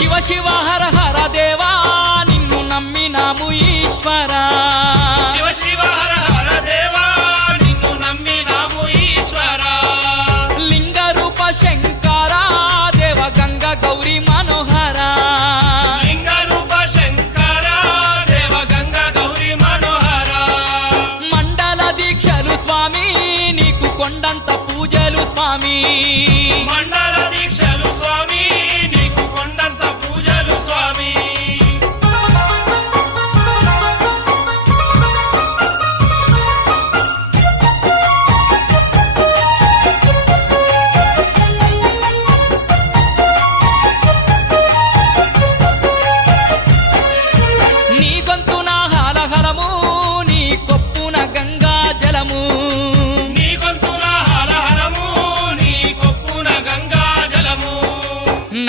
శివ శివ హర హర దేవా నిన్ను నమ్మినాము ఈశ్వరా శివ శివ హర హర దేవా నిన్ను నమ్మినాము ఈశ్వరా లింగ రూప శంకర దేవ గంగ గౌరీ మనోహర లింగ రూప శంకర దేవ గంగ గౌరీ మనోహర మండల దీక్షలు స్వామి నీకు కొండంత పూజలు స్వామి